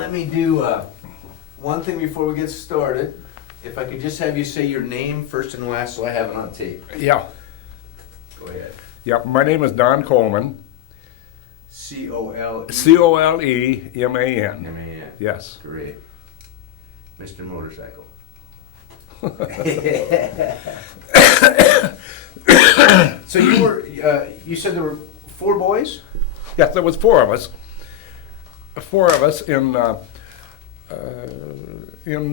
let me do one thing before we get started. If I could just have you say your name first and last so I have it on tape. Yeah. Go ahead. Yeah, my name is Don Coleman. C-O-L-E. C-O-L-E-M-A-N. M-A-N. Yes. Great. Mr. Motorcycle. So you said there were 4 boys? Yes, there was 4 of us. 4 of us in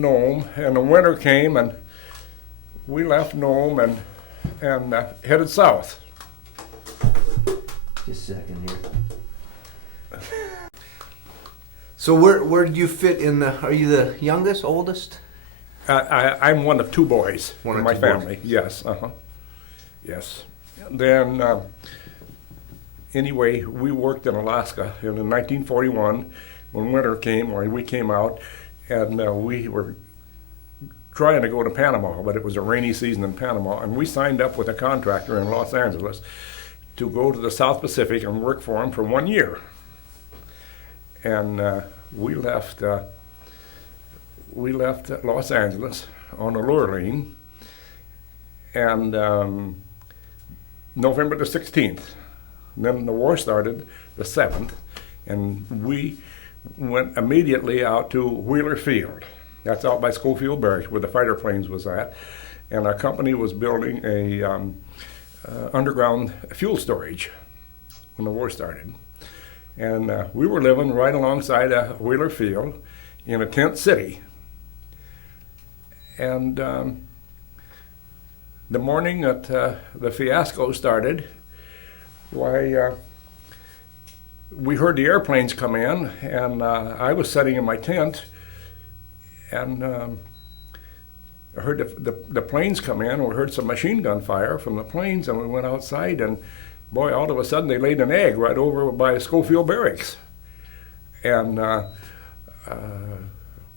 Nome, and the winter came, and we left Nome and headed south. Just a second here. So where did you fit in the? Are you the youngest, oldest? I'm one of 2 boys in my family. Boys. Yes. Yes. Then anyway, we worked in Alaska, and in 1941, when winter came, we came out, and we were trying to go to Panama, but it was a rainy season in Panama, and we signed up with a contractor in Los Angeles to go to the South Pacific and work for him for 1 year. And we left Los Angeles on a Lurleen, and November the 16th. Then the war started the 7th, and we went immediately out to Wheeler Field. That's out by Schofield Barracks, where the fighter planes was at. And our company was building a underground fuel storage when the war started. And we were living right alongside Wheeler Field in a tent city. And the morning that the fiasco started, why, we heard the airplanes come in, and I was sitting in my tent, and I heard the planes come in, and we heard some machine gun fire from the planes, and we went outside, and boy, all of a sudden they laid an egg right over by Schofield Barracks. And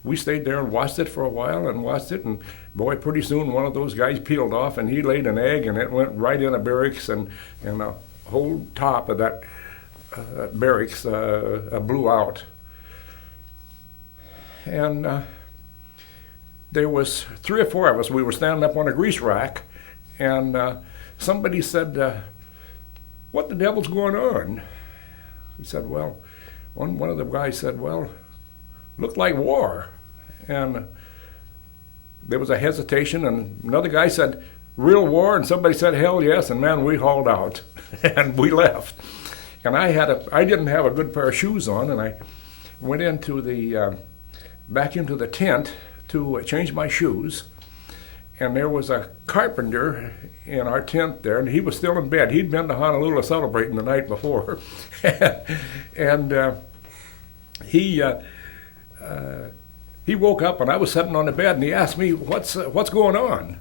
we stayed there and watched it for a while and watched it, and boy, pretty soon one of those guys peeled off, and he laid an egg, and it went right in a barracks, and the whole top of that barracks blew out. And there was 3 or 4 of us. We were standing up on a grease rack, and somebody said, "What the devil's going on?" He said, well, one of the guys said, "Well, looked like war." And there was a hesitation, and another guy said, "Real war?" And somebody said, "Hell yes," and man, we hauled out, and we left. And I didn't have a good pair of shoes on, and I went into back into the tent to change my shoes, and there was a carpenter in our tent there, and he was still in bed. He'd been to Honolulu celebrating the night before, and he woke up, and I was sitting on the bed, and he asked me, what's going on?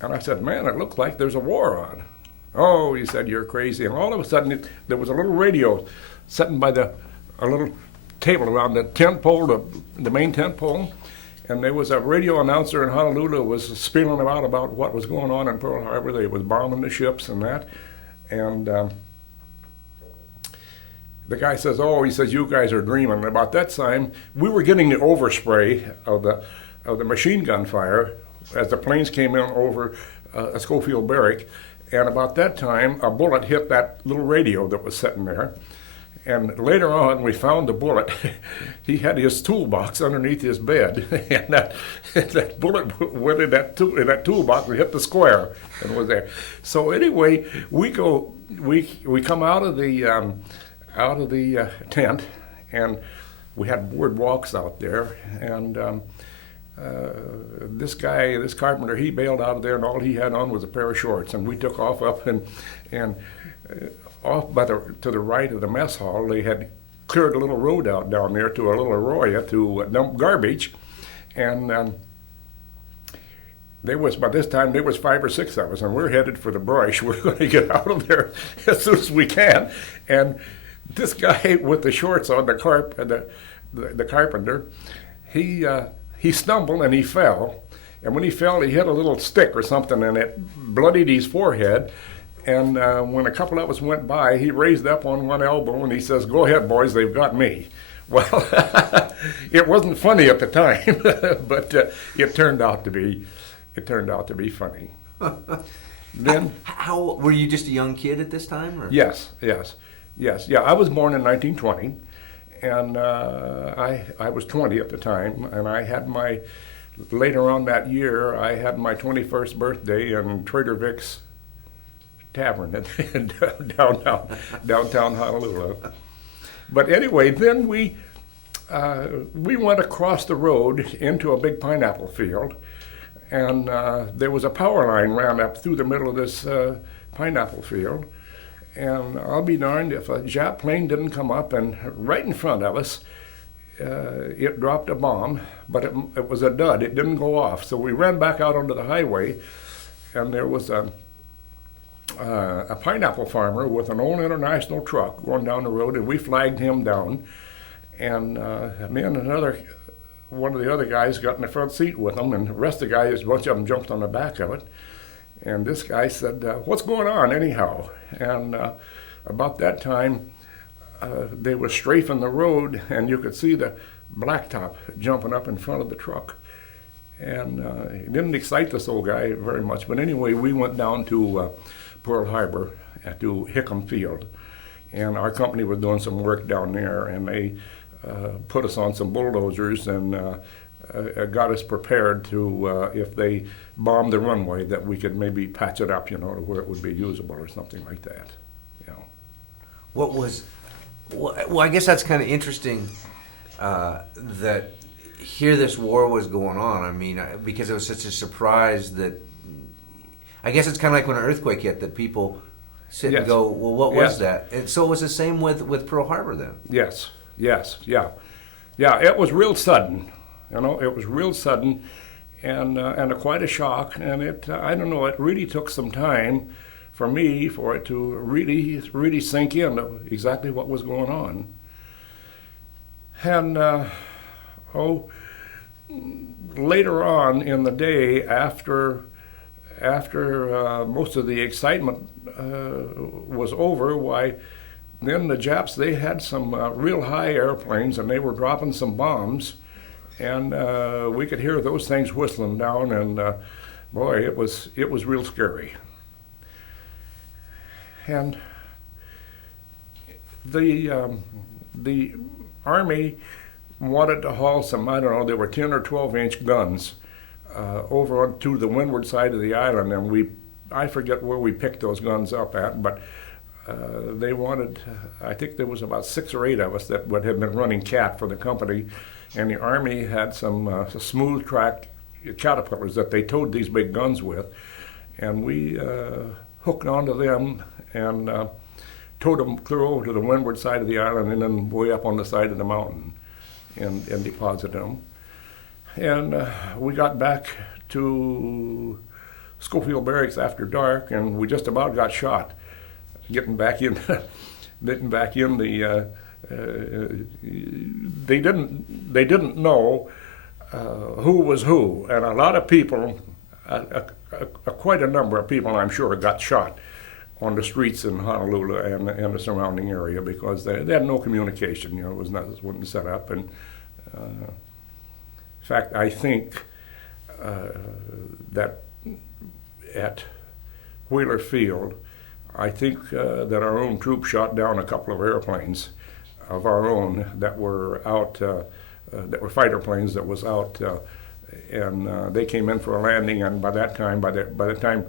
And I said, "Man, it looks like there's a war on." "Oh," he said, "you're crazy." And all of a sudden, there was a little radio sitting by a little table around the tent pole, the main tent pole, and there was a radio announcer in Honolulu was spieling about what was going on in Pearl Harbor. They was bombing the ships and that. And the guy says, "Oh," he says, "you guys are dreaming." And about that time, we were getting the overspray of the machine gun fire as the planes came in over a Schofield Barrack. And about that time, a bullet hit that little radio that was sitting there. And later on, we found the bullet. He had his toolbox underneath his bed, and that bullet went in that toolbox and hit the square and was there. So anyway, we come out of the tent, and we had boardwalks out there, and this carpenter, he bailed out of there, and all he had on was a pair of shorts, and we took off up and off to the right of the mess hall. They had cleared a little road out down there to a little arroyo to dump garbage, and by this time there was 5 or 6 of us, and we're headed for the brush. We're going to get out of there as soon as we can. And this guy with the shorts on, the carpenter, he stumbled and he fell. And when he fell, he hit a little stick or something, and it bloodied his forehead. And when a couple of us went by, he raised up on one elbow and he says, "Go ahead, boys, they've got me." Well, it wasn't funny at the time, but it turned out to be funny. Then, How were you just a young kid at this time? Or? yes. Yeah, I was born in 1920, and I was 20 at the time, and later on that year, I had my 21st birthday in Trader Vic's Tavern in downtown Honolulu. But anyway, then we went across the road into a big pineapple field, and there was a power line ran up through the middle of this pineapple field. And I'll be darned if a Jap plane didn't come up and right in front of us, it dropped a bomb, but it was a dud. It didn't go off. So we ran back out onto the highway, and there was a pineapple farmer with an old international truck going down the road, and we flagged him down. And me and one of the other guys got in the front seat with him, and the rest of the guys, a bunch of them jumped on the back of it. And this guy said, "What's going on anyhow?" And about that time, they were strafing the road, and you could see the blacktop jumping up in front of the truck. And it didn't excite this old guy very much. But anyway, we went down to Pearl Harbor to Hickam Field. And our company was doing some work down there, and they put us on some bulldozers and got us prepared to, if they bombed the runway, that we could maybe patch it up, to where it would be usable or something like that. Well, I guess that's kind of interesting that here this war was going on. I mean, because it was such a surprise that, I guess it's kind of like when an earthquake hit, that people sit and go, well, what was that? And so it was the same with Pearl Harbor then. Yes, yeah, it was real sudden. It was real sudden, and quite a shock. And I don't know, it really took some time for it to really sink in exactly what was going on. And later on in the day, after most of the excitement was over, then the Japs, they had some real high airplanes, and they were dropping some bombs. And we could hear those things whistling down, and boy, it was real scary. And the Army wanted to haul some, I don't know, there were 10 or 12-inch guns over to the windward side of the island, and I forget where we picked those guns up at, but they wanted, I think there was about 6 or 8 of us that had been running cat for the company. And the Army had some smooth track Caterpillars that they towed these big guns with, and we hooked onto them and towed them clear over to the windward side of the island, and then way up on the side of the mountain, and deposited them. And we got back to Schofield Barracks after dark, and we just about got shot getting back in the. They didn't know who was who, and a lot of people, quite a number of people, I'm sure, got shot on the streets in Honolulu and the surrounding area because they had no communication. It wasn't set up. And in fact, I think that at Wheeler Field, I think that our own troops shot down a couple of airplanes of our own that were out, that were fighter planes that was out, and they came in for a landing. And by that time, by the time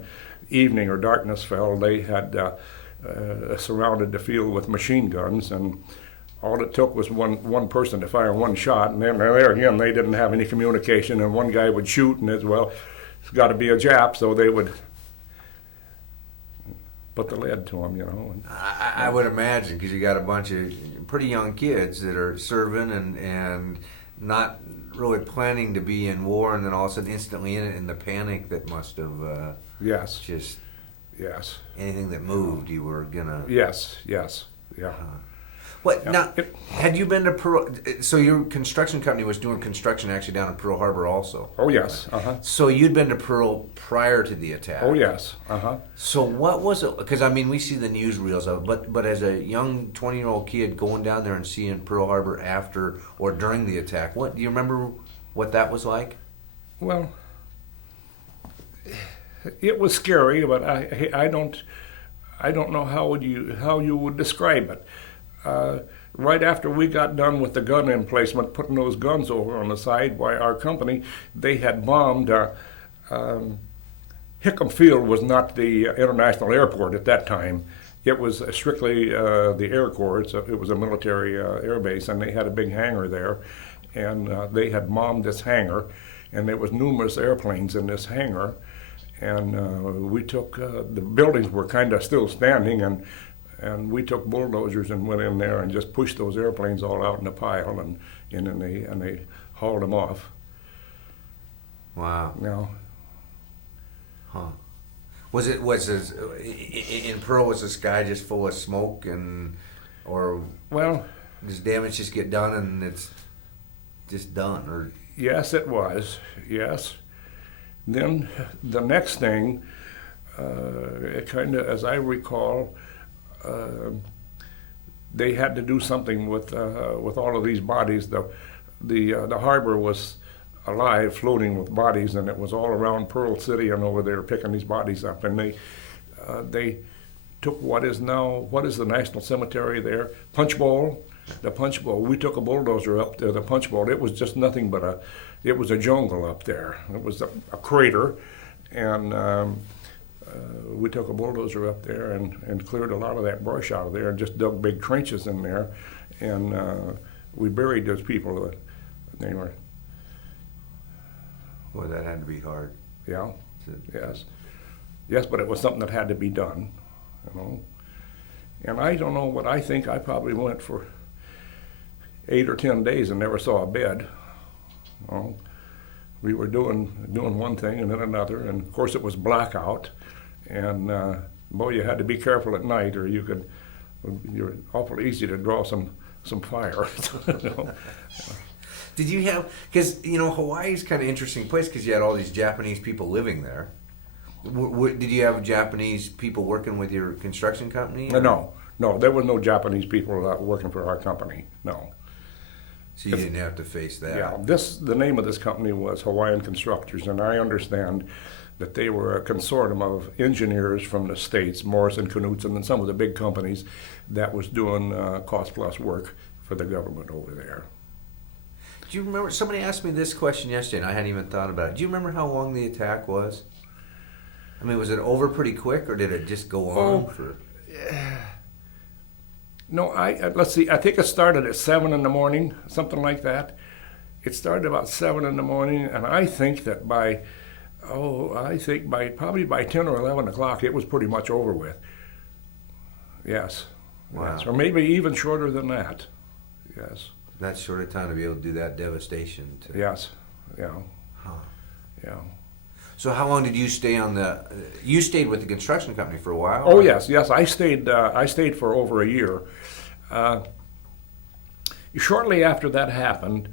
evening or darkness fell, they had surrounded the field with machine guns, and all it took was one person to fire one shot, and then there again they didn't have any communication, and one guy would shoot, and it's got to be a Jap, so they would put the lead to him, And, I would imagine, because you got a bunch of pretty young kids that are serving and not really planning to be in war, and then all of a sudden instantly in it, and the panic that must have yes, anything that moved, you were gonna. Yes, yeah. What Yeah. now? Had you been to Pearl? So your construction company was doing construction actually down in Pearl Harbor also. Oh yes. So you'd been to Pearl prior to the attack. Oh yes. So what was it? Because I mean, we see the newsreels of it, but as a young 20-year-old kid going down there and seeing Pearl Harbor after or during the attack, what do you remember? What that was like? Well, it was scary, but I don't know how you would describe it. Right after we got done with the gun emplacement, putting those guns over on the side by our company, they had bombed. Hickam Field was not the international airport at that time. It was strictly the Air Corps. It was a military air base, and they had a big hangar there. And they had bombed this hangar, and there was numerous airplanes in this hangar. And we took, the buildings were kind of still standing, and we took bulldozers and went in there and just pushed those airplanes all out in a pile, and then they hauled them off. Wow. You know. Huh. Was in Pearl, was the sky just full of smoke or Well, does damage just get done and it's just done? Or yes, it was. Yes. Then the next thing, kind of as I recall, they had to do something with all of these bodies. The harbor was alive, floating with bodies, and it was all around Pearl City and over there picking these bodies up. And they took what is the National Cemetery there, Punch Bowl. The Punch Bowl. We took a bulldozer up to the Punch Bowl. It was just nothing but it was a jungle up there. It was a crater, and we took a bulldozer up there and cleared a lot of that brush out of there and just dug big trenches in there, and we buried those people. They were. Boy, that had to be hard. Yeah. Yes, but it was something that had to be done, you know. And I don't know what I think. I probably went for 8 or 10 days and never saw a bed. You know, we were doing one thing and then another, and of course it was blackout, and boy, you had to be careful at night, or you're awful easy to draw some fire. You know? Did you have, because Hawaii's kind of an interesting place because you had all these Japanese people living there. Did you have Japanese people working with your construction company? No, there were no Japanese people working for our company. No. So you didn't have to face that. Yeah, the name of this company was Hawaiian Constructors, and I understand that they were a consortium of engineers from the States, Morrison, Knudsen, and some of the big companies that was doing cost-plus work for the government over there. Do you remember, somebody asked me this question yesterday, and I hadn't even thought about it. Do you remember how long the attack was? I mean, was it over pretty quick, or did it just go on? No, let's see. I think it started at 7 in the morning, something like that. It started about 7 in the morning, and I think that probably by 10 or 11 o'clock, it was pretty much over with. Yes. Wow. Yes. Or maybe even shorter than that. Yes. That short of time to be able to do that devastation. Yes. Yeah. Huh. Yeah. So how long did you stay you stayed with the construction company for a while? Oh, yes. I stayed for over a year. Shortly after that happened,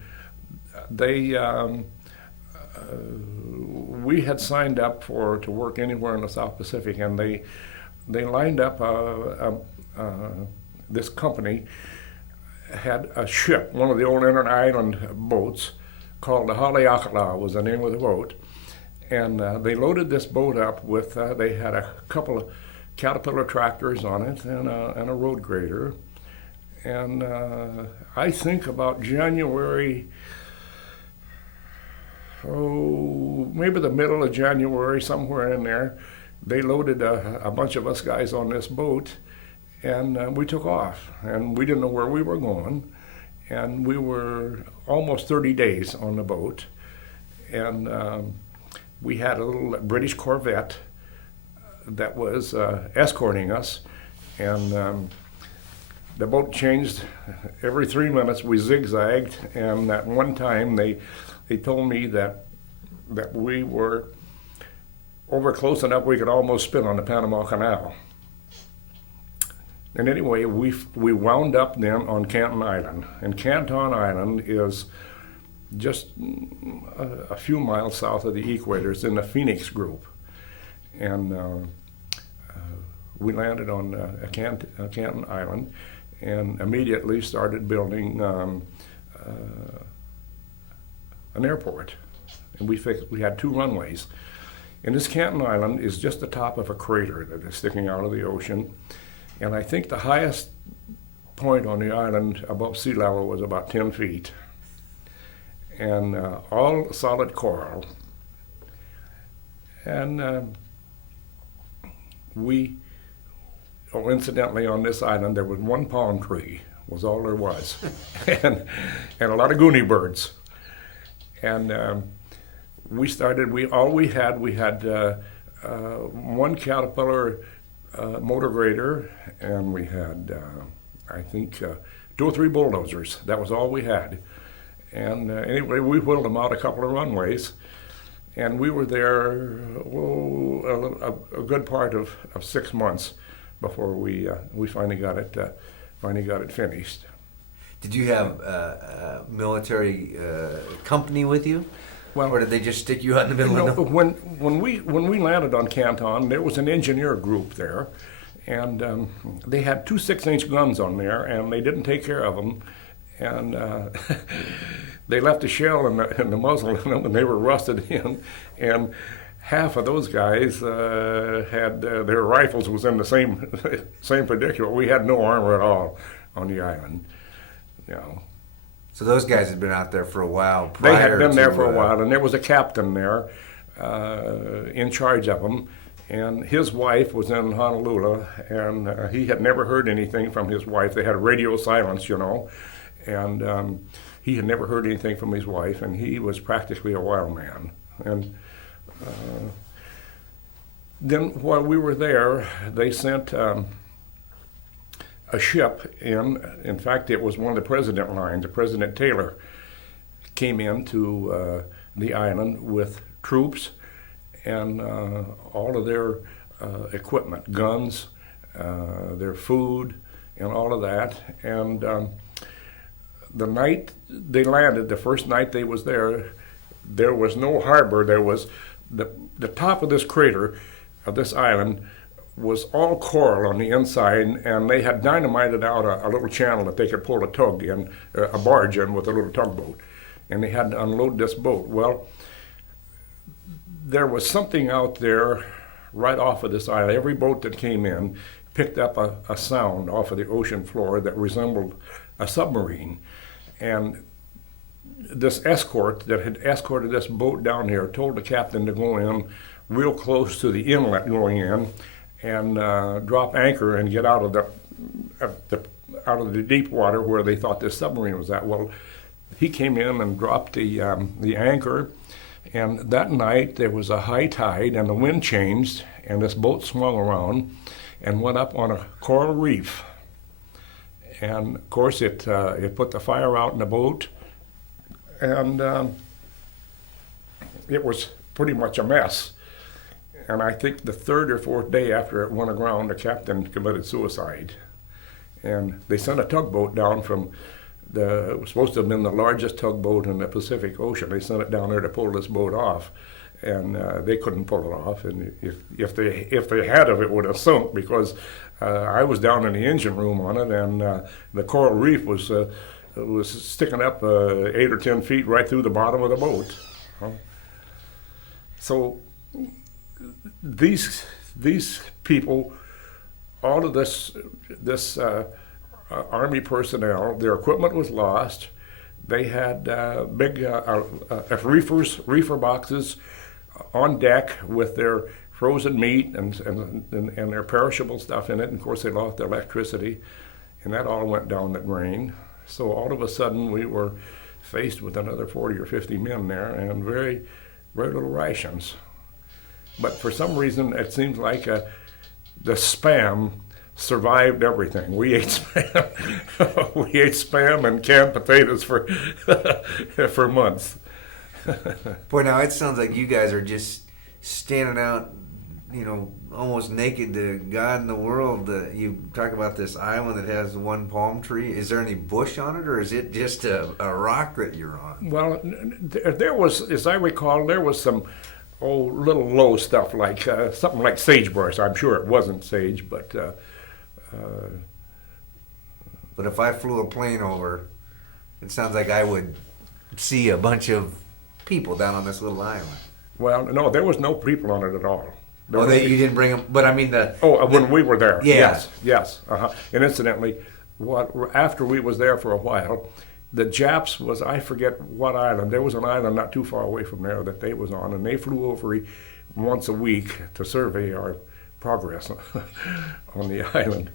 we had signed up to work anywhere in the South Pacific, and they lined up this company had a ship, one of the old inter-island boats, called the Haleakala was the name of the boat. And they loaded this boat up with, they had a couple of Caterpillar tractors on it and a road grader. And I think about January, maybe the middle of January, somewhere in there, they loaded a bunch of us guys on this boat, and we took off. And we didn't know where we were going. And we were almost 30 days on the boat. And we had a little British Corvette that was escorting us, and the boat changed every 3 minutes. We zigzagged, and at one time they told me that we were over close enough we could almost spin on the Panama Canal. And anyway, we wound up then on Canton Island. And Canton Island is just a few miles south of the equator. It's in the Phoenix group. And we landed on Canton Island and immediately started building an airport. And we had 2 runways. And this Canton Island is just the top of a crater that is sticking out of the ocean. And I think the highest point on the island above sea level was about 10 feet. And all solid coral. And incidentally, on this island, there was 1 palm tree, was all there was. and a lot of goonie birds. And we had 1 Caterpillar motor grader, and we had, I think, 2 or 3 bulldozers. That was all we had. And anyway, we whittled them out a couple of runways, and we were there a good part of 6 months before we finally got it finished. Did you have a military company with you? Well, or did they just stick you out in the middle of the when we landed on Canton, there was an engineer group there, and they had 2 6-inch guns on there, and they didn't take care of them, and they left a shell in the muzzle in them, and they were rusted in, and half of those guys had their rifles was in the same predicament. We had no armor at all on the island, you know. So those guys had been out there for a while. They had been there for a while, and there was a captain there in charge of them, and his wife was in Honolulu, and he had never heard anything from his wife. They had radio silence, you know, and he had never heard anything from his wife, and he was practically a wild man. And then while we were there, they sent a ship in. In fact, it was one of the President lines. President Taylor came into the island with troops and all of their equipment, guns, their food, and all of that. And the night they landed, the first night they was there was no harbor. There was the top of this crater of this island was all coral on the inside, and they had dynamited out a little channel that they could pull a tug in, a barge in with a little tugboat, and they had to unload this boat. Well, there was something out there right off of this island. Every boat that came in picked up a sound off of the ocean floor that resembled a submarine, and this escort that had escorted this boat down here told the captain to go in real close to the inlet going in and drop anchor and get out of the deep water where they thought this submarine was at. Well, he came in and dropped the anchor, and that night there was a high tide and the wind changed, and this boat swung around and went up on a coral reef. And of course it put the fire out in the boat, and it was pretty much a mess. And I think the 3rd or 4th day after it went aground, the captain committed suicide. And they sent a tugboat down from it was supposed to have been the largest tugboat in the Pacific Ocean. They sent it down there to pull this boat off, and they couldn't pull it off. And if they had, it would have sunk, because I was down in the engine room on it, and the coral reef was sticking up 8 or 10 feet right through the bottom of the boat. So these people, all of this Army personnel, their equipment was lost. They had big reefer boxes on deck with their frozen meat and their perishable stuff in it. And of course, they lost their electricity, and that all went down the drain. So all of a sudden, we were faced with another 40 or 50 men there, and very, very little rations. But for some reason, it seems like the Spam survived everything. We ate Spam. We ate Spam and canned potatoes for for months. Boy, now it sounds like you guys are just standing out, almost naked to God in the world. You talk about this island that has one palm tree. Is there any bush on it, or is it just a rock that you're on? Well, there was, as I recall, there was some little low stuff like something like sagebrush. I'm sure it wasn't sage, but. But if I flew a plane over, it sounds like I would see a bunch of people down on this little island. Well, no, there was no people on it at all. You didn't bring them, but I mean when we were there. Yeah. Yes. And incidentally, after we was there for a while, the Japs was, I forget what island. There was an island not too far away from there that they was on, and they flew over once a week to survey our progress on the island.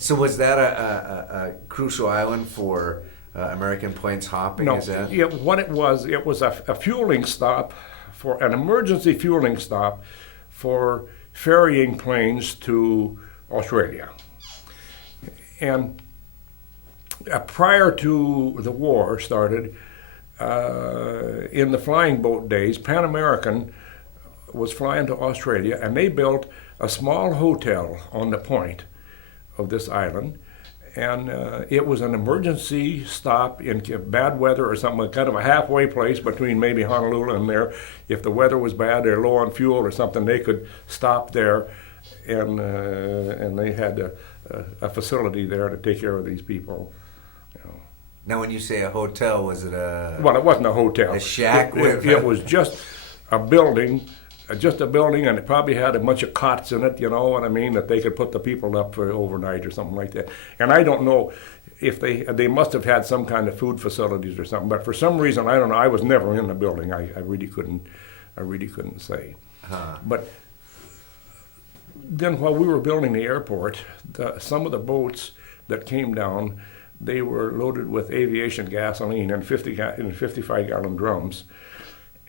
So was that a crucial island for American planes hopping? No, Is that? Yeah, what it was a fueling stop, for an emergency fueling stop for ferrying planes to Australia. And prior to the war started, in the flying boat days, Pan American was flying to Australia, and they built a small hotel on the point of this island, and it was an emergency stop in bad weather or something, kind of a halfway place between maybe Honolulu and there. If the weather was bad, they're low on fuel or something, they could stop there, and they had a facility there to take care of these people. Now, when you say a hotel, was it a? Well, it wasn't a hotel. A shack. It was just a building. And it probably had a bunch of cots in it, you know what I mean, that they could put the people up for overnight or something like that. And I don't know if they must have had some kind of food facilities or something, but for some reason, I don't know, I was never in the building. I really couldn't say. But then while we were building the airport, some of the boats that came down, they were loaded with aviation gasoline in 55-gallon drums.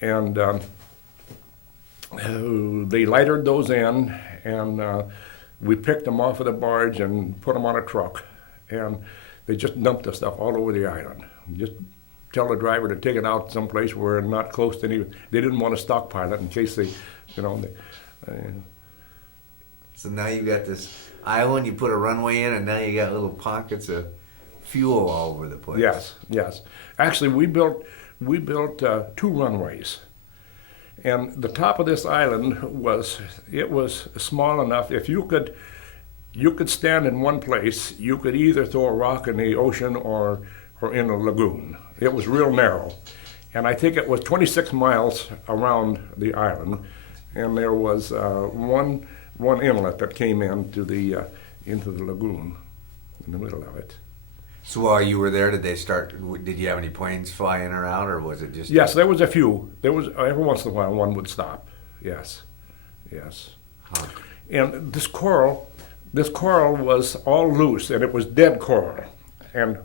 And they lighted those in, and we picked them off of the barge and put them on a truck, and they just dumped the stuff all over the island. Just tell the driver to take it out someplace where not close to any. They didn't want to stockpile it in case they. So now you got this island. You put a runway in, and now you got little pockets of fuel all over the place. Yes. Actually, we built 2 runways. And the top of this island was small enough. If you could stand in one place, you could either throw a rock in the ocean or in a lagoon. It was real narrow. And I think it was 26 miles around the island, and there was one inlet that came into the lagoon in the middle of it. So while you were there, did you have any planes fly in or out, or was it just? Yes, there was a few. There was, every once in a while, one would stop. Yes. Huh. And this coral was all loose, and it was dead coral. And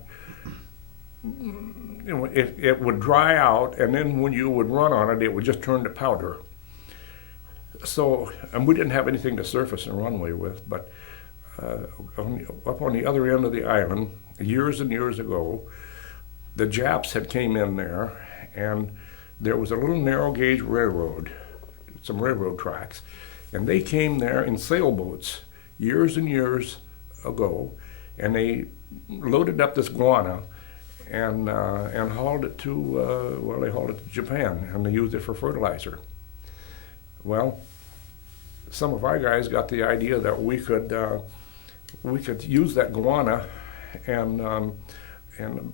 it would dry out, and then when you would run on it, it would just turn to powder. So, and we didn't have anything to surface and runway with, but up on the other end of the island, years and years ago, the Japs had came in there, and there was a little narrow gauge railroad, some railroad tracks, and they came there in sailboats years and years ago, and they loaded up this guano and hauled it to Japan, and they used it for fertilizer. Well, some of our guys got the idea that we could use that guano and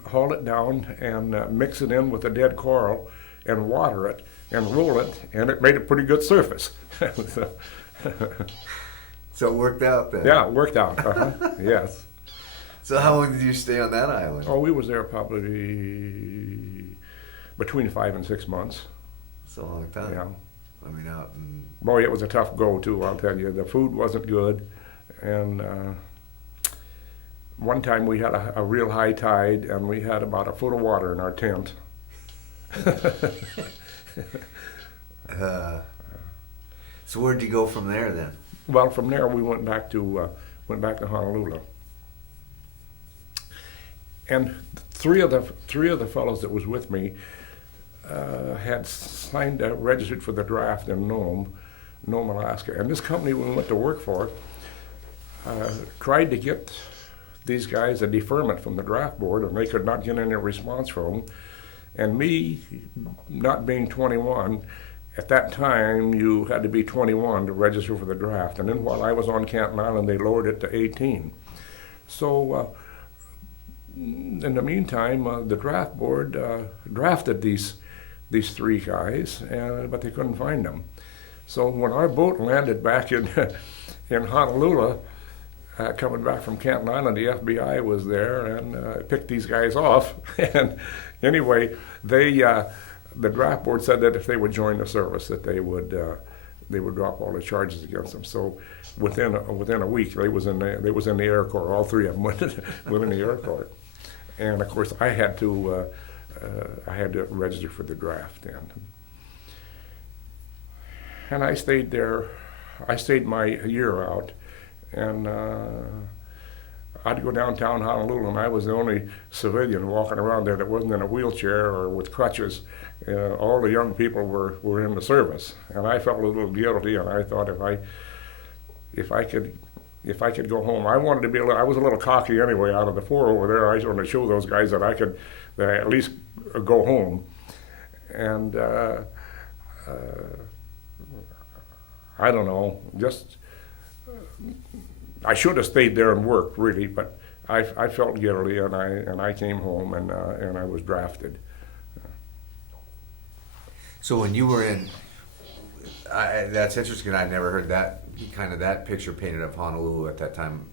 haul it down and mix it in with the dead coral and water it and roll it, and it made a pretty good surface. So it worked out then? Yeah, it worked out. Yes. So how long did you stay on that island? Oh, we was there probably between 5 and 6 months. That's a long time. Yeah. I mean, out and... Boy, it was a tough go, too, I'll tell you. The food wasn't good, and one time we had a real high tide, and we had about a foot of water in our tent. So where'd you go from there then? Well, from there we went back to Honolulu, and three of the fellows that was with me had registered for the draft in Nome, Nome, Alaska. And this company we went to work for tried to get these guys a deferment from the draft board, and they could not get any response from them. And me, not being 21, at that time you had to be 21 to register for the draft. And then while I was on Canton Island, they lowered it to 18. So in the meantime, the draft board drafted these three guys, but they couldn't find them. So when our boat landed back in Honolulu, coming back from Canton Island, the FBI was there and picked these guys off. And anyway, the draft board said that if they would join the service, that they would drop all the charges against them. So within a week, they was in the Air Corps. All three of them went in the Air Corps. And of course, I had to register for the draft, and I stayed there. I stayed my year out, and I'd go downtown Honolulu, and I was the only civilian walking around there that wasn't in a wheelchair or with crutches. All the young people were in the service, and I felt a little guilty. And I thought if I could go home, I wanted to be. I was a little cocky anyway. Out of the four over there, I just wanted to show those guys that I at least go home. And I don't know, just I should have stayed there and worked really, but I felt guilty, and I came home and I was drafted. So when you were in, that's interesting. I never heard that picture painted of Honolulu at that time.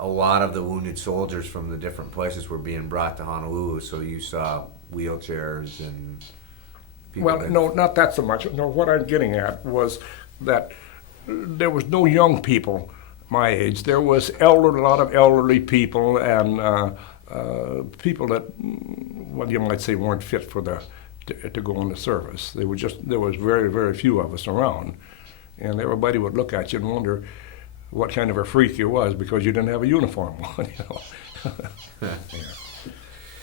A lot of the wounded soldiers from the different places were being brought to Honolulu, so you saw wheelchairs and people. Well, no, not that so much. No, what I'm getting at was that there was no young people my age. There was a lot of elderly people and people that, well, you might say weren't fit for to go in the service. There was very, very few of us around, and everybody would look at you and wonder what kind of a freak you was because you didn't have a uniform on. Yeah.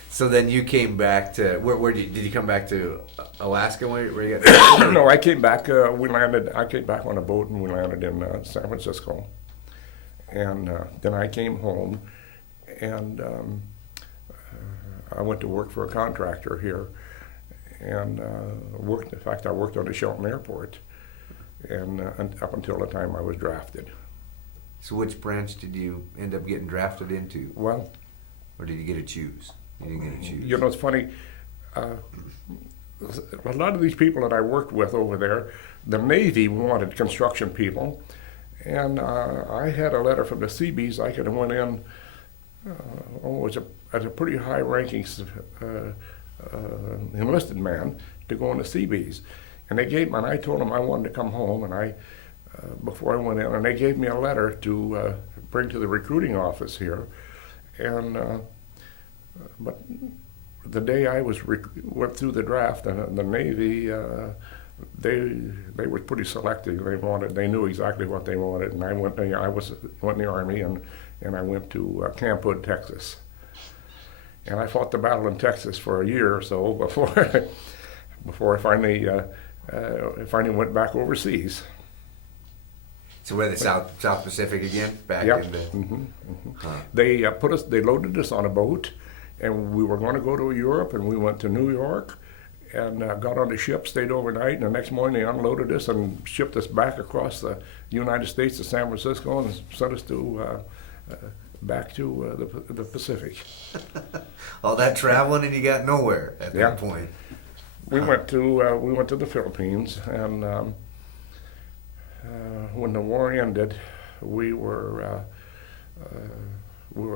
So then you came back to where did you come back to Alaska? Where you got? No, I came back. I came back on a boat and we landed in San Francisco, and then I came home, and I went to work for a contractor here, and worked. In fact, I worked on the Shelton Airport, and up until the time I was drafted. So which branch did you end up getting drafted into? Well, or did you get to choose? You didn't get to choose. You know, it's funny. A lot of these people that I worked with over there, the Navy wanted construction people, and I had a letter from the Seabees. I could have went in as a pretty high-ranking enlisted man to go in the Seabees, and I told them I wanted to come home, and before I went in, and they gave me a letter to bring to the recruiting office here, and but the day I went through the draft, the Navy, they were pretty selective. They knew exactly what they wanted, and I went in the Army, and I went to Camp Hood, Texas, and I fought the battle in Texas for a year or so before I finally went back overseas. So where the South Pacific again? Back yep. into. Mm-hmm, mm-hmm. Huh. They loaded us on a boat, and we were going to go to Europe, and we went to New York, and got on the ship, stayed overnight, and the next morning they unloaded us and shipped us back across the United States to San Francisco and sent us back to the Pacific. All that traveling and you got nowhere at that point. We went to the Philippines, and when the war ended, we were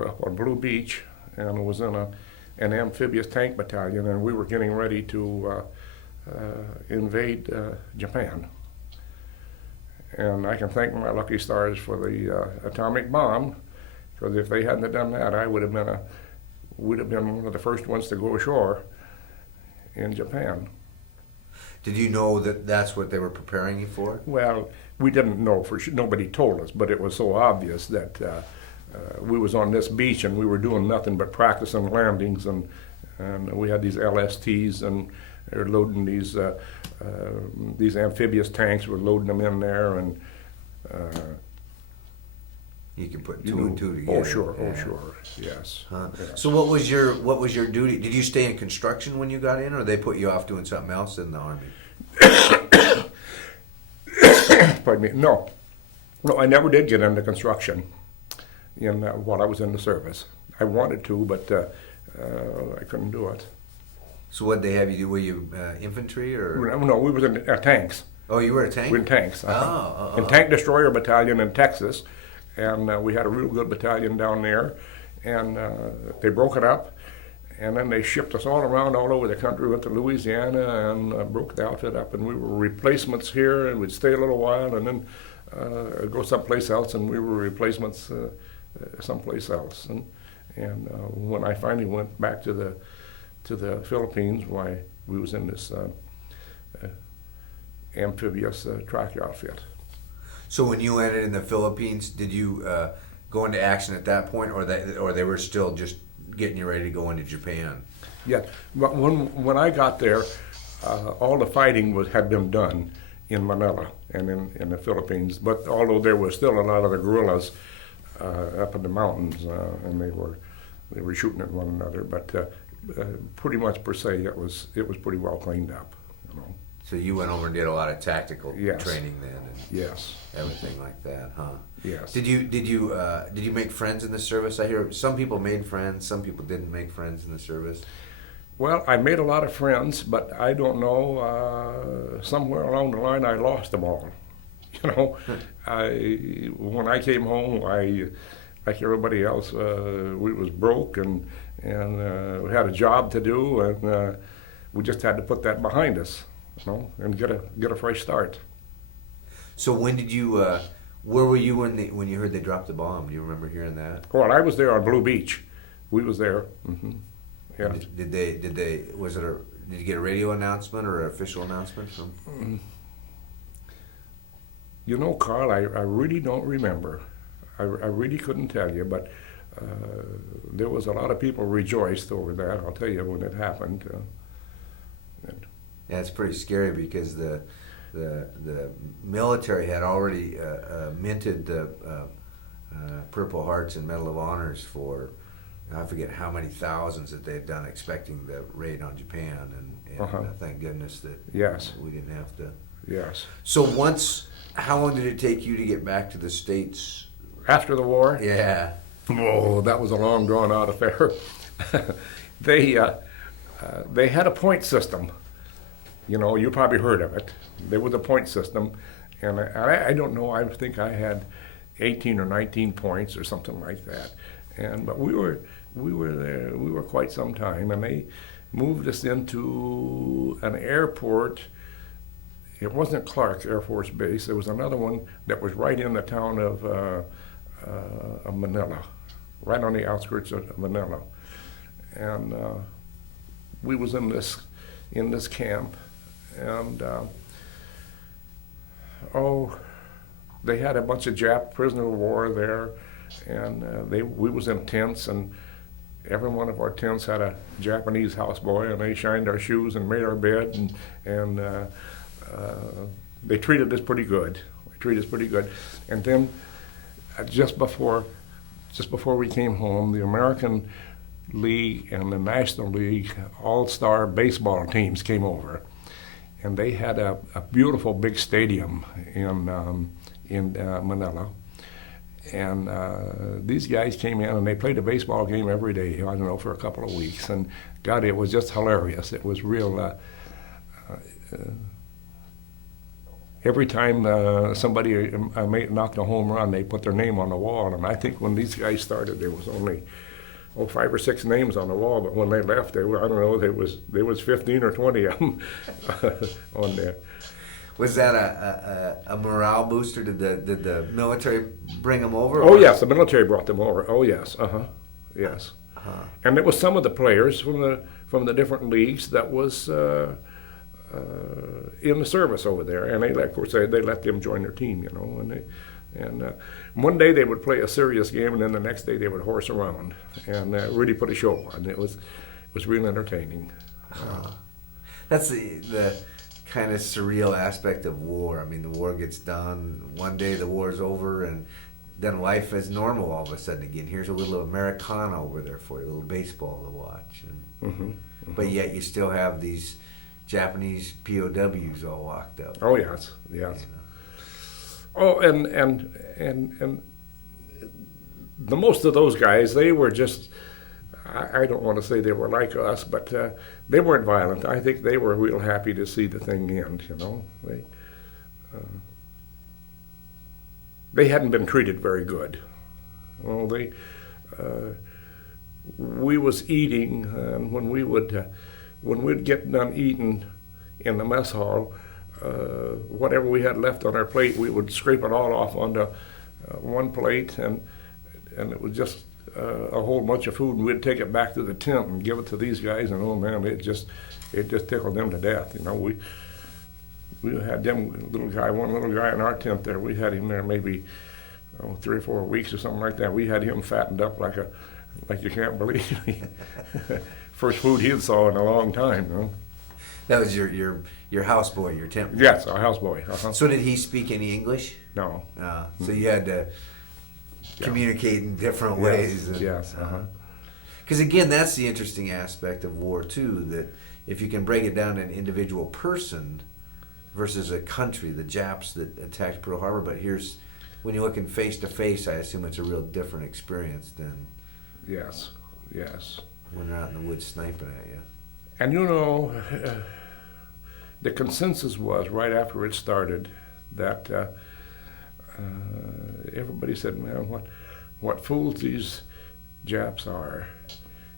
up on Blue Beach, and was in an amphibious tank battalion, and we were getting ready to invade Japan. And I can thank my lucky stars for the atomic bomb, because if they hadn't have done that, we'd have been one of the first ones to go ashore in Japan. Did you know that that's what they were preparing you for? Well, we didn't know for sure. Nobody told us, but it was so obvious that we was on this beach and we were doing nothing but practicing landings, and we had these LSTs, and They were loading these amphibious tanks. We're loading them in there, and you can put two and two together. Oh sure, yes. Huh. Yes. So what was your duty? Did you stay in construction when you got in, or they put you off doing something else in the Army? Pardon me. No, I never did get into construction while I was in the service. I wanted to, but I couldn't do it. So what they have you do? Were you infantry or? No, we was in tanks. Oh, you were a tank? We were in tanks. In Tank Destroyer Battalion in Texas, and we had a real good battalion down there, and they broke it up, and then they shipped us all around all over the country. We went to Louisiana and broke the outfit up, and we were replacements here, and we'd stay a little while, and then go someplace else, and we were replacements someplace else. And when I finally went back to the Philippines, why we was in this amphibious track outfit. So when you landed in the Philippines, did you go into action at that point, or they were still just getting you ready to go into Japan? Yeah, but when I got there, all the fighting had been done in Manila and in the Philippines. But although there was still a lot of the guerrillas up in the mountains, and they were shooting at one another, but pretty much per se, it was pretty well cleaned up, you know. So you went over and did a lot of tactical Yes. training then, and Yes. everything like that, huh? Yes. Did you make friends in the service? I hear some people made friends, some people didn't make friends in the service. Well, I made a lot of friends, but I don't know, somewhere along the line I lost them all. You know, when I came home, like everybody else, we was broke and we had a job to do, and we just had to put that behind us, you know, and get a fresh start. So when did you? Where were you when you heard they dropped the bomb? Do you remember hearing that? Well, I was there on Blue Beach. We was there. Mm-hmm. Yeah. Did they? Did you get a radio announcement or an official announcement from? You know, Carl, I really don't remember. I really couldn't tell you, but there was a lot of people rejoiced over that. I'll tell you when it happened. Yeah, it's pretty scary because the military had already minted the Purple Hearts and Medal of Honors for, I forget how many thousands that they'd done expecting the raid on Japan, and thank goodness that Yes. we didn't have to. Yes. So how long did it take you to get back to the States? After the war? Yeah. Oh, that was a long, drawn-out affair. They had a point system. You know, you probably heard of it. There was a point system, and I don't know. I think I had 18 or 19 points or something like that. But we were there. We were quite some time, and they moved us into an airport. It wasn't Clark Air Force Base. There was another one that was right in the town of Manila, right on the outskirts of Manila. And we was in this camp, and they had a bunch of Jap prisoner of war there, and we was in tents, and every one of our tents had a Japanese houseboy, and they shined our shoes and made our bed, and they treated us pretty good. And then just before we came home, the American League and the National League All-Star baseball teams came over, and they had a beautiful big stadium in Manila. And these guys came in and they played a baseball game every day, I don't know, for a couple of weeks. And God, it was just hilarious. It was real. Every time somebody knocked a home run, they put their name on the wall. And I think when these guys started, there was only 5 or 6 names on the wall. But when they left, there was 15 or 20 of them on there. Was that a morale booster? Did the military bring them over? Oh yes, the military brought them over. Oh yes, yes. And it was some of the players from the different leagues that was in the service over there, and of course they let them join their team, you know. And one day they would play a serious game, and then the next day they would horse around and really put a show on. It was real entertaining. That's the kind of surreal aspect of war. I mean, the war gets done. One day the war's over, and then life is normal all of a sudden again. Here's a little Americana over there for you, a little baseball to watch. And, but yet you still have these Japanese POWs all locked up. Oh yes, yes. Oh, and the most of those guys, they were just, I don't want to say they were like us, but they weren't violent. I think they were real happy to see the thing end, you know. They hadn't been treated very good. Well, we was eating, and when we'd get done eating in the mess hall, whatever we had left on our plate, we would scrape it all off onto one plate, and it was just a whole bunch of food, and we'd take it back to the tent and give it to these guys, and oh man, it just tickled them to death. You know, we had them one little guy in our tent there. We had him there maybe 3 or 4 weeks or something like that. We had him fattened up like you can't believe. First food he saw in a long time. You know? That was your houseboy, your tent boy. Yes, our houseboy. Uh-huh. So did he speak any English? No. So you had to communicate in different ways. Yes. Because again, that's the interesting aspect of war too. That if you can break it down to an individual person versus a country, the Japs that attacked Pearl Harbor. But when you're looking face to face, I assume it's a real different experience than yes. when they're out in the woods sniping at you. And you know, the consensus was right after it started that everybody said, "Man, what fools these Japs are!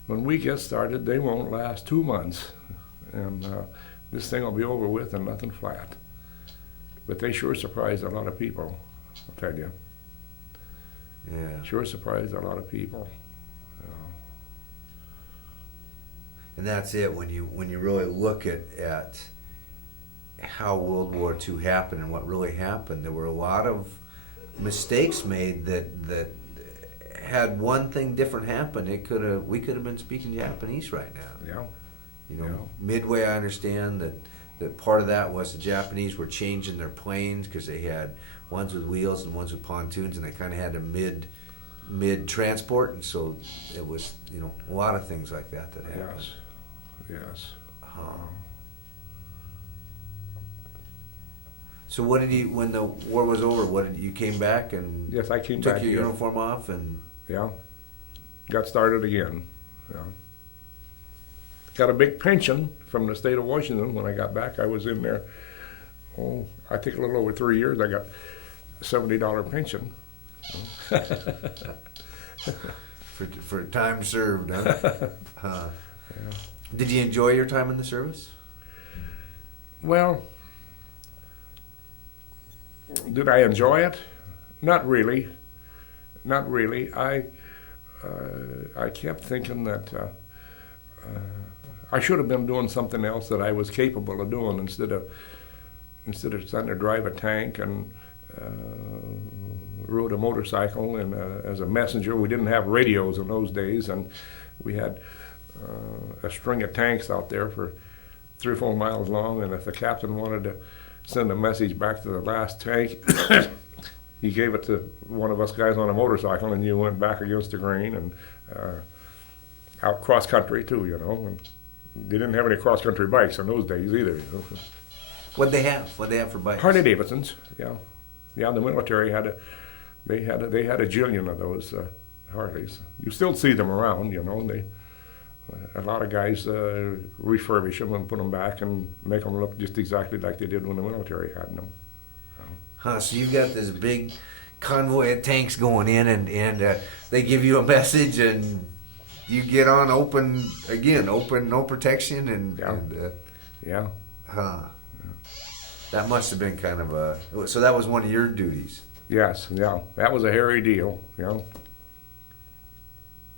When we get started, they won't last 2 months, and this thing will be over with and nothing flat." But they sure surprised a lot of people, I'll tell you. Yeah. Sure surprised a lot of people. And that's it. When you really look at how World War II happened and what really happened, there were a lot of mistakes made that had one thing different happen, we could have been speaking Japanese right now. Yeah. You know, Midway, I understand that part of that was the Japanese were changing their planes because they had ones with wheels and ones with pontoons, and they kind of had a mid transport, and so it was, you know, a lot of things like that happened. Yes. So what did when the war was over, you came back and yes, I came back. Took your uniform off and got started again. Yeah. Got a big pension from the state of Washington when I got back. I was in there, I think a little over 3 years. I got a $70 pension. for time served, huh? Yeah. Did you enjoy your time in the service? Well, did I enjoy it? Not really. I kept thinking that I should have been doing something else that I was capable of doing instead of trying to drive a tank and rode a motorcycle. And as a messenger, we didn't have radios in those days, and we had a string of tanks out there for 3 or 4 miles long, and if the captain wanted to send a message back to the last tank, he gave it to one of us guys on a motorcycle, and you went back against the grain and out cross country too, you know. And they didn't have any cross country bikes in those days either, you know. What'd they have for bikes? Harley Davidsons, yeah. The military had a jillion of those Harleys. You still see them around, you know. A lot of guys refurbish them and put them back and make them look just exactly like they did when the military had them. So you've got this big convoy of tanks going in, and they give you a message, and you get on open, no protection, and that must have been kind of so that was one of your duties. Yes, yeah, that was a hairy deal, you know.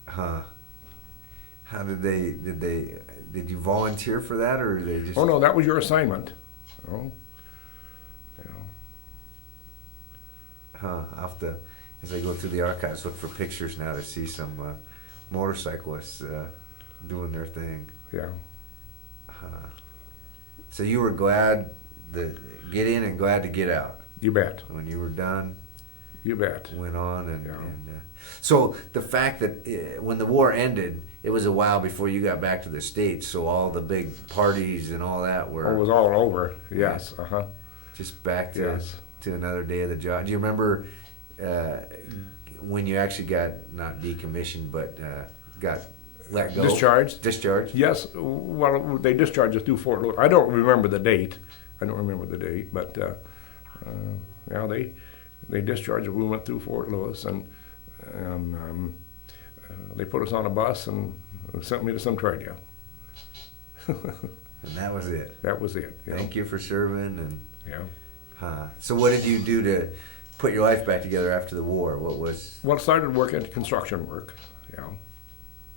How did you volunteer for that, or did they just? Oh no, that was your assignment. Oh. I'll have to, as I go through the archives, look for pictures now to see some motorcyclists doing their thing. Yeah. So you were glad to get in and glad to get out. You bet. When you were done, You bet. went on and. Yeah. So the fact that when the war ended, it was a while before you got back to the States. So all the big parties and all that were. It was all over. Yes. Uh-huh. Just back to Yes. to another day of the job. Do you remember when you actually got not decommissioned, but got let go? Discharged? Discharged. Yes. Well, they discharged us through Fort Lewis. I don't remember the date. But yeah, they discharged us. We went through Fort Lewis, and they put us on a bus and sent me to Centralia. And that was it. That was it. Thank you for serving. And Yeah. So what did you do to put your life back together after the war? What was? Well, I started working construction work. Yeah.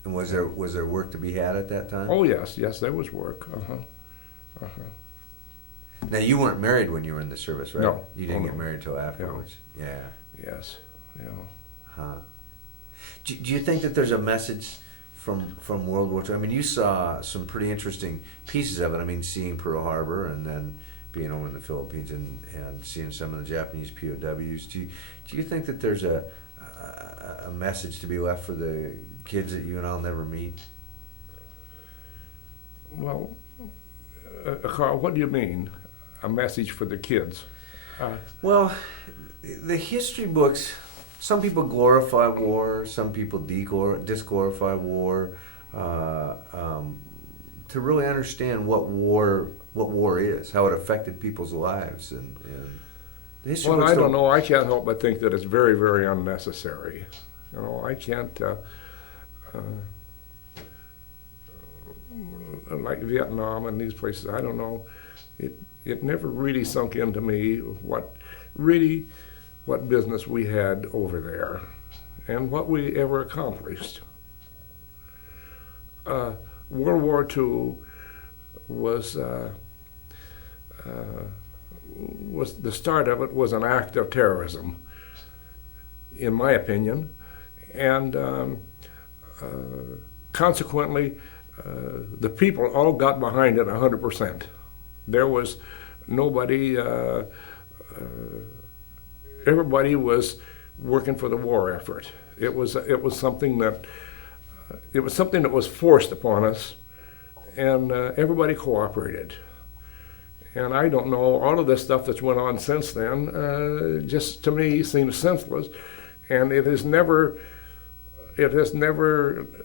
And was there work to be had at that time? Oh yes, there was work. Now you weren't married when you were in the service, right? No. You didn't Oh, get no. married until afterwards. Yeah. Yes. Yeah. Huh. Do you think that there's a message from World War II? I mean, you saw some pretty interesting pieces of it. I mean, seeing Pearl Harbor and then being over in the Philippines and seeing some of the Japanese POWs. Do you think that there's a message to be left for the kids that you and I'll never meet? Well, Carl, what do you mean? A message for the kids? Well, the history books, some people glorify war, some people disglorify war. To really understand what war is, how it affected people's lives, and the history Well, books I don't know. I can't help but think that it's very, very unnecessary. You know, I can't. Like Vietnam and these places, I don't know. It never really sunk into me what business we had over there, and what we ever accomplished. World War II was the start of it was an act of terrorism, in my opinion, and consequently, the people all got behind it 100%. There was nobody. Everybody was working for the war effort. It was something that was forced upon us, and everybody cooperated. And I don't know, all of this stuff that's went on since then just to me seems senseless, and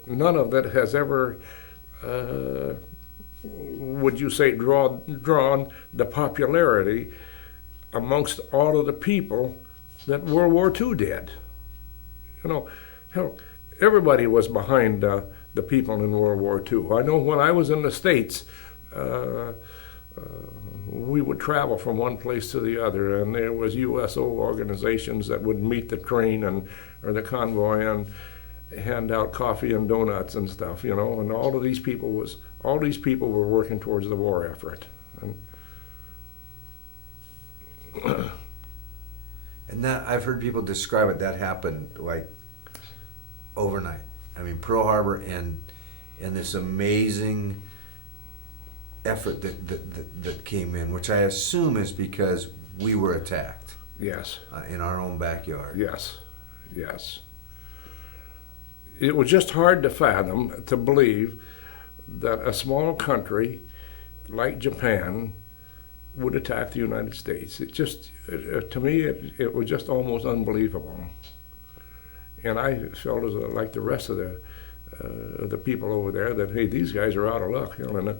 none of it has ever, would you say, drawn the popularity amongst all of the people that World War II did. You know, hell, everybody was behind the people in World War II. I know when I was in the States, we would travel from one place to the other, and there was USO organizations that would meet the train or the convoy and hand out coffee and donuts and stuff, you know, and all these people were working towards the war effort. And that, I've heard people describe it, that happened like overnight. I mean, Pearl Harbor and this amazing effort that came in, which I assume is because we were attacked. Yes. In our own backyard. Yes. It was just hard to fathom, to believe that a small country like Japan would attack the United States. It just, to me, it was just almost unbelievable. And I felt as like the rest of the people over there that, hey, these guys are out of luck. You know,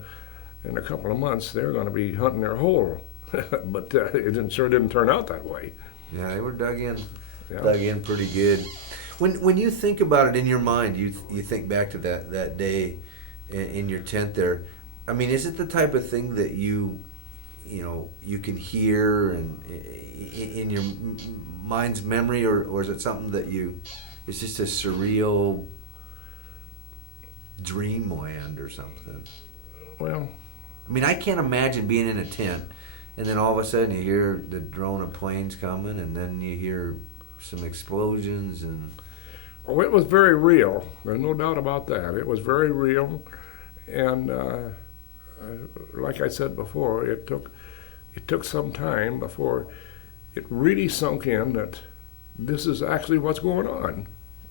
in a couple of months, they're going to be hunting their hole. But it sure didn't turn out that way. Yeah, they were dug in pretty good. When you think about it in your mind, you think back to that day in your tent there. I mean, is it the type of thing that you can hear and in your mind's memory, or is it something that it's just a surreal dreamland or something? Well, I mean, I can't imagine being in a tent and then all of a sudden you hear the drone of planes coming, and then you hear some explosions and. Oh, it was very real. There's no doubt about that. It was very real, and like I said before, it took some time before it really sunk in that this is actually what's going on.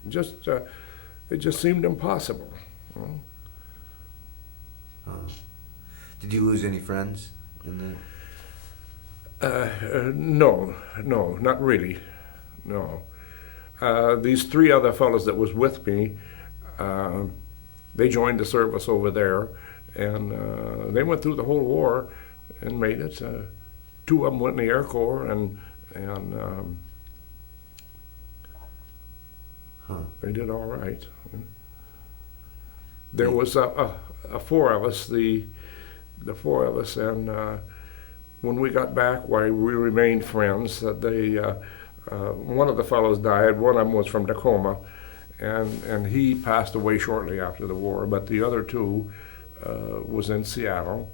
It just seemed impossible. You know? Did you lose any friends in No, not really. No. These three other fellows that was with me, they joined the service over there, and they went through the whole war and made it. Two of them went in the Air Corps, and they did all right. There was four of us, the four of us, and when we got back, why we remained friends. One of the fellows died. One of them was from Tacoma, and he passed away shortly after the war. But the other two was in Seattle,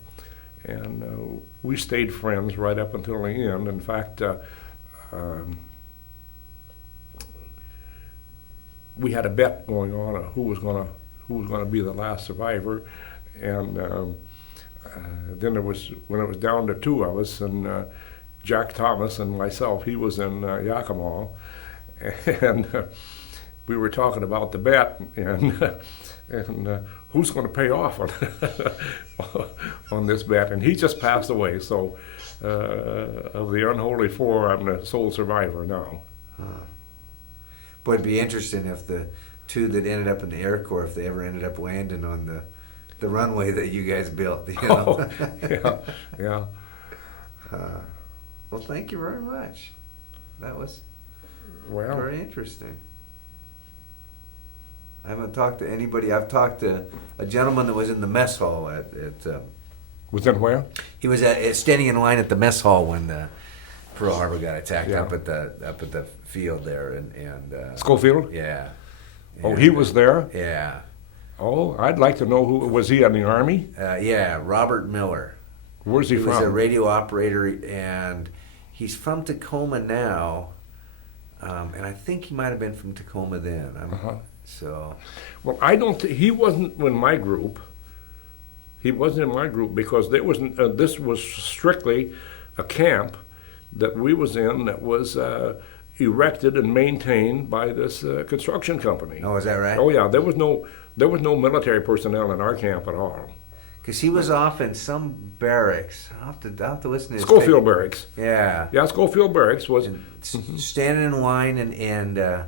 and we stayed friends right up until the end. In fact, we had a bet going on who was going to be the last survivor, and then when it was down to two of us, and Jack Thomas and myself, he was in Yakima, and we were talking about the bet and who's going to pay off on this bet, and he just passed away. So of the unholy four, I'm the sole survivor now. Boy, it'd be interesting if the two that ended up in the Air Corps, if they ever ended up landing on the runway that you guys built. You know? Oh, yeah. Well, thank you very much. That was Well, very interesting. I haven't talked to anybody. I've talked to a gentleman that was in the mess hall at was that where? he was standing in line at the mess hall when Pearl Harbor got attacked Yeah. up at the field there, and Schofield? yeah. Oh, he was there? Yeah. Oh, I'd like to know who, was he in the Army? Yeah, Robert Miller. Where's he He was a from? radio operator, and he's from Tacoma now, and I think he might have been from Tacoma then. So, Well, I don't, he wasn't in my group. He wasn't in my group because there wasn't, this was strictly a camp that we was in that was erected and maintained by this construction company. oh, is that right? Oh yeah, there was no military personnel in our camp at all. Because he was off in some barracks. I'll have to listen to his Schofield tape. Barracks. Yeah. Yeah, Schofield Barracks was. And standing in line, and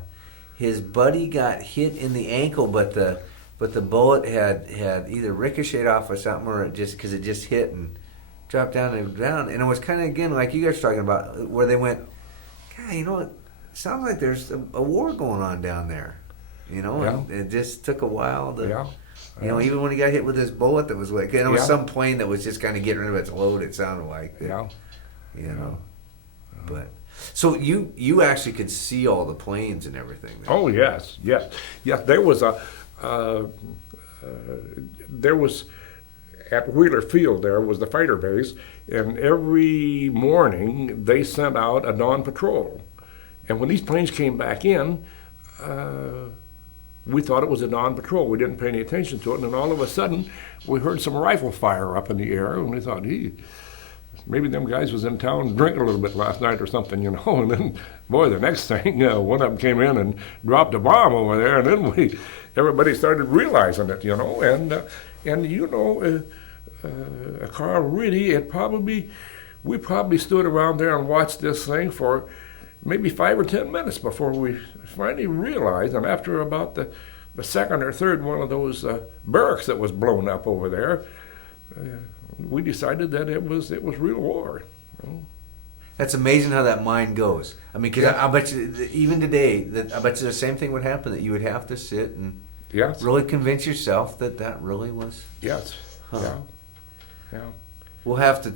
his buddy got hit in the ankle, but the bullet had either ricocheted off or something, or it just hit and dropped down. And it was kind of, again, like you guys were talking about, where they went, God, you know, it sounds like there's a war going on down there. You know, and it just took a while to, you know, even when he got hit with this bullet that was like, and it was some plane that was just kind of getting rid of its load, it sounded like. Yeah. You know. But, so you actually could see all the planes and everything there. Oh yes. There was at Wheeler Field. There was the fighter base, and every morning they sent out a dawn patrol. And when these planes came back in, we thought it was a dawn patrol. We didn't pay any attention to it, and then all of a sudden we heard some rifle fire up in the air, and we thought, maybe them guys was in town drinking a little bit last night or something, you know. And then, boy, the next thing, one of them came in and dropped a bomb over there, and then everybody started realizing it, you know. And you know, Carl, really, we probably stood around there and watched this thing for maybe 5 or 10 minutes before we finally realized. And after about the second or third one of those barracks that was blown up over there, we decided that it was real war. You know? That's amazing how that mind goes. I mean, because I bet you, even today, I bet you the same thing would happen, that you would have to sit and really convince yourself that really was. Yes. Huh. Yeah. We'll have to